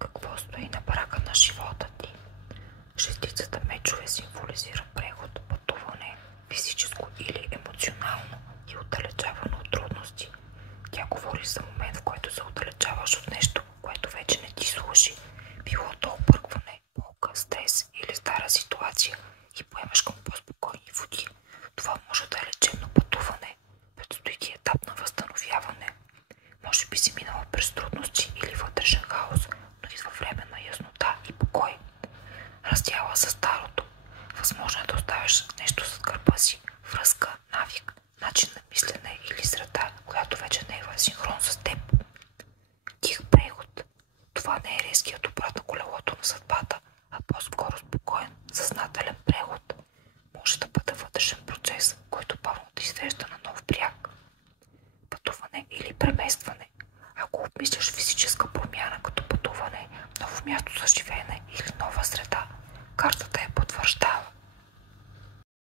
Какво стои на прага на живота ти? Шестицата мечове символизира преход, пътуване, физическо или емоционално и отдалечаване от трудности. Тя говори за момент, в който се отдалечаваш от нещо, което вече не ти служи. Било то объркване, болка, стрес или стара ситуация и поемаш към по-спокойни води. Това може да е лечебно пътуване. Предстои ти етап на възстановяване. Може би си минала през трудности или вътрешен хаос, но идва време на яснота и покой. Раздяла за старото. Възможно е да оставяш нещо зад гърба си, връзка, навик, начин на мислене или среда, която вече не е в синхрон с теб. Тих преход. Това не е резкият обрат на колелото на съдбата, а по-скоро спокоен, съзнателен преход. Може да бъде вътрешен процес, който бавно да извежда на нов бряг. Пътуване или преместване. Ако обмисляш физическа промяна като пътуване, ново място за живеене или